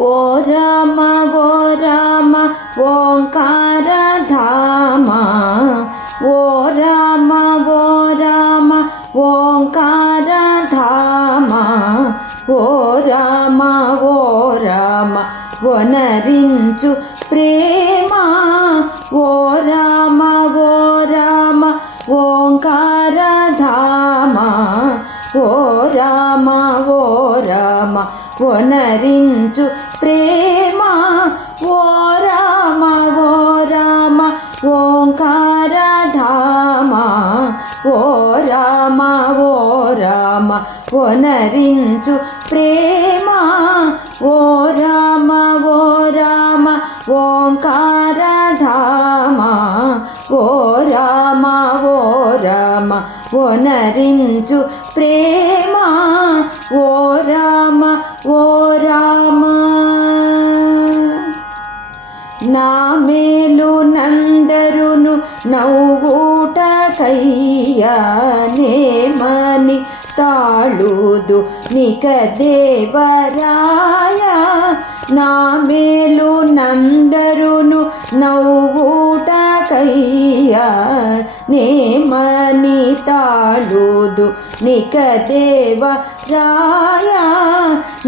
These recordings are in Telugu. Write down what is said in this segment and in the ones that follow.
ఓ రామ ఓంకారధామ, ఓ రామ ఓంకారధామ, ఓ రామ వనరించు ప్రేమ, ఓ రామ ఓంకారధామ, ఓ రామ వనరించు ప్రేమ, ఓ రామ ఓంకారధామ, ఓ రామ వనరించు ప్రేమ, ఓ రామ ఓంకారధామ, ఓ రామ వనరించు ప్రేమ, ఓ రామ నా మేలు నందరును నవ్వుటకయ్యా నేమని తాళుదు నిక దేవరాయ, నా మేలు నందరును నవ్వుటకయ్యా నేమని తాళుదు నిక దేవరాయ,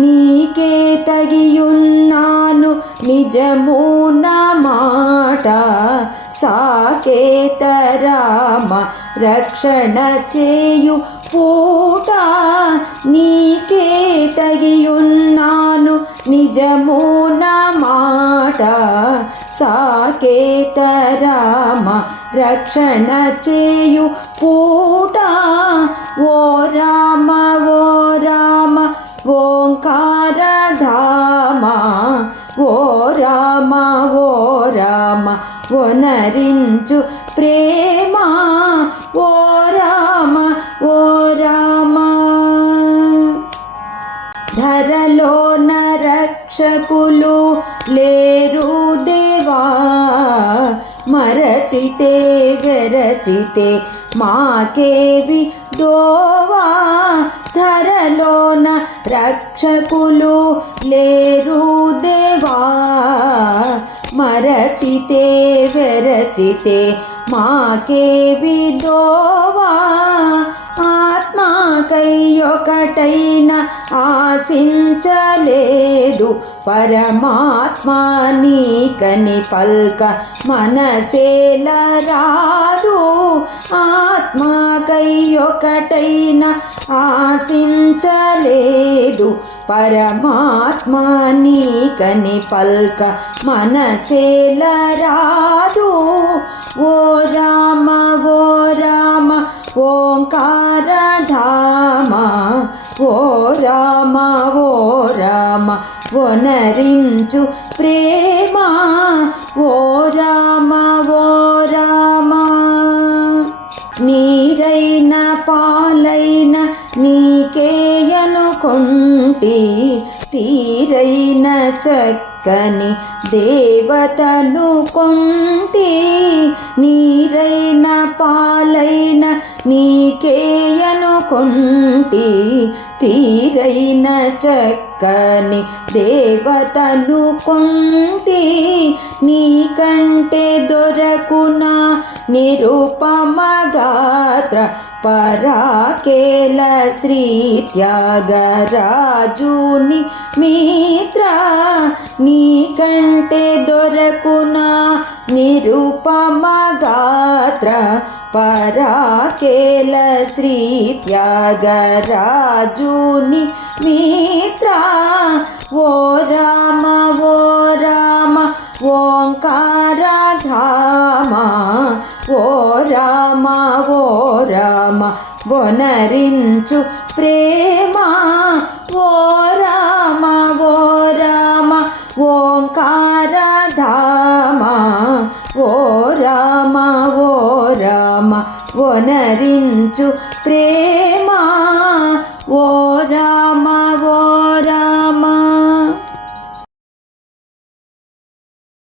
నీకే తగియున్నాను నిజమున మాట, సాకేత రామ రక్షణ చేయు పూట, నీకే తగియున్నాను నిజమున మాట, సాకేత రామ రక్షణ చేయు పూట, ఓ రామ ఓంకారధామ, ఓ రామ వనరించు ప్రేమ, ఓ రామ ధరలోన రక్షకులు లేరు దేవా, మరచితే వెరచితే మాకేవి దోవా, ధరలోన రక్షకులు లేరు దేవా, మరచితే వెరచితే మాకేవి దోవా, ఆత్మకైయొకటైన ఆశించలేదు పరమాత్మ నీకని పల్క మనసేల రాదు, ఆత్మకైయొకటైన ఆశించలేదు పరమాత్మ నీకని పల్క మనసేల రాదు, ఓ రామ ఓంకారధామ, ఓ రామ వనరించు ప్రేమ, ఓ రామ నీరైన పాలైన నీకేయనుకొంటి, తీరైన చక్కని దేవతను కొంటి, నీరైన పాలైన నీకేయనుకొంటి, తీరైన చక్కని దేవతను కొంటి, నీకంటే దొరకునా నిరుపమ గాత్ర పరాకేల శ్రీ త్యాగరాజుని మిత్ర, నీకంటే దొరకునా నిరుపమ గాత్ర పరాకేల శ్రీ త్యాగరాజుని మిత్ర, ఓ రామ ఓంకారధామ, ఓ రామ వనరించు ప్రేమ, ఓ రామ ఓంకారధామ, ఓ రామ వనరించు ప్రేమ.